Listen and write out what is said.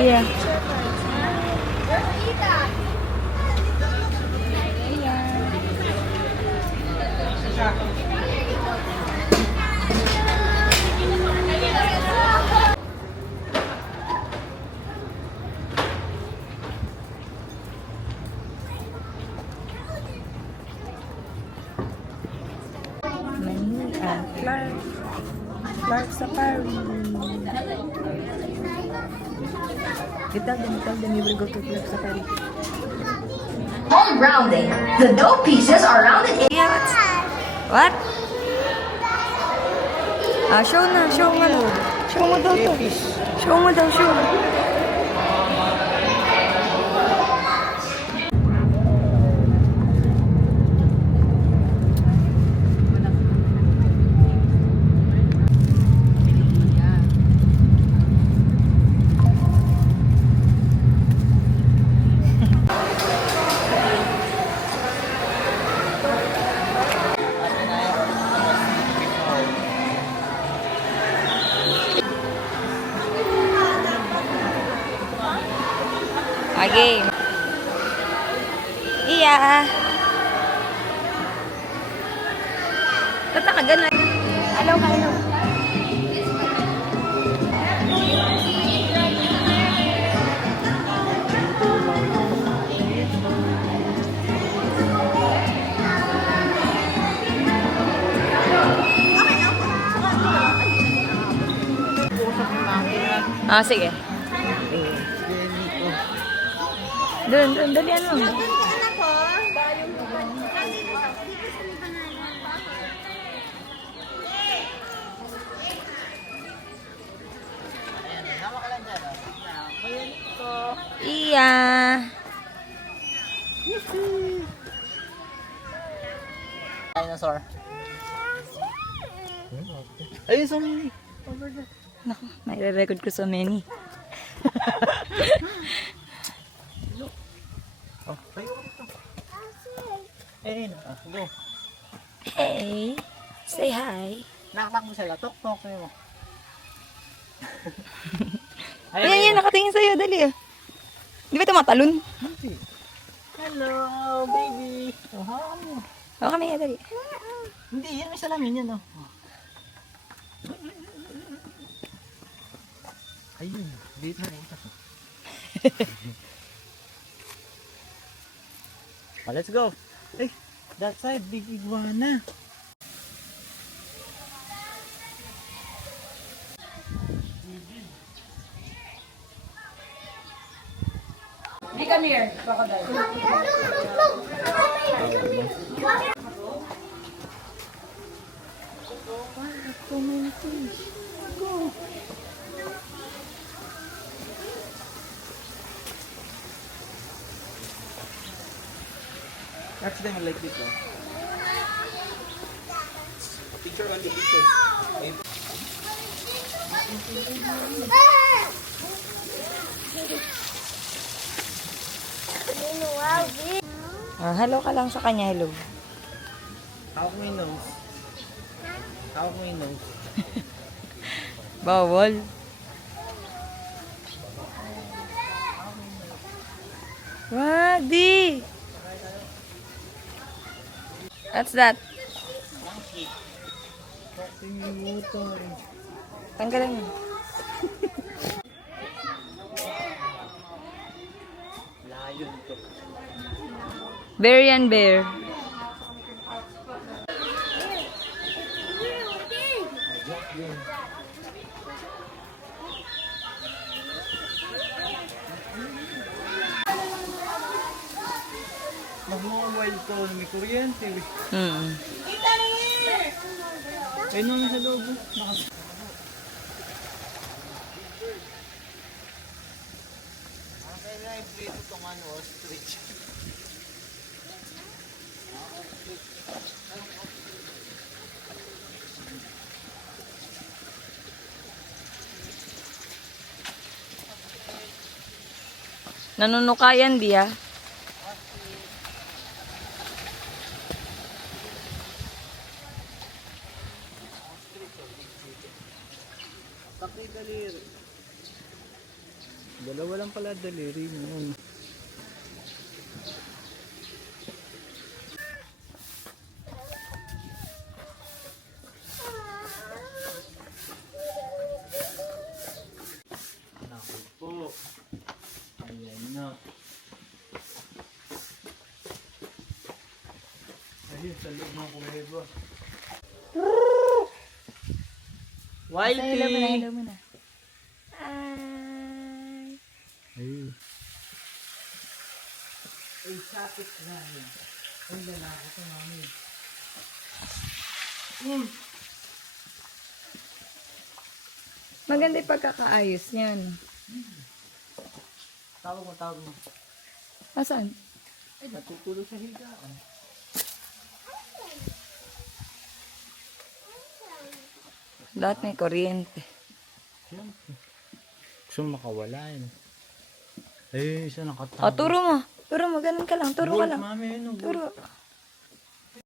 Yeah. Clark Safari. You tell them you will go to Clark Safari. Bone rounding. The dough pieces are rounded in. Yeah, what? Ah, show na, show mo. Show mo daw to. Show mo daw, show. Okay. Iya. Tatakagan na. Hello, hello. Ah, sige. Doon, dalian mo. Iya. Dinosaur. Ayun, so many. Over there. Naku, may record ko so many. Oh, tayo ka dito. Ayun, go. Hey, say hi. Nakakak mo sila. Tok-tok kayo mo. Ayan, nakatingin sa'yo, dali ah. Di ba tumatalon? Hello, baby. Oh, hawakan mo. Oo, kami dali. Hindi, yan may salamin yan, oh. Ayun, dito na ito. Oh, let's go. Hey, that side, big iguana. Hey, come here, crocodile. Catch them like this, oh. Picture on the picture. Wait. Oh, hello ka lang sa kanya, hello. Hawak mo yung nose. Hawak mo yung nose. Bawal. Wadi! What's that? Tanggalan mo. Layon to. Bear yan, bear. Mag-mobile ko, may kuryente. Hmm. Ayun naman sa loob. Kaya na i-plate itong ano, ostrich. Nanunukayan, Bia. Dalawa lang pala daliri mo yun. Naku po. Ayan na. Ayun, sa loob ng kuweba. Wiley! Hello mo na. Ay. Ayun. Ay, sapit na yun. Ay, lalaki ito, mami. Maganda yung pagkakaayos niyan. Tawag mo, tawag mo. Asan? Ay, natutulog sa higaan. Lahat may kuryente. Siyempre. Gusto mo makawala yun. Ay, isa nakatago. O, turo mo. Turo mo, ganun ka lang. Turo ka Gold, lang. mami, ano, gold. Turo.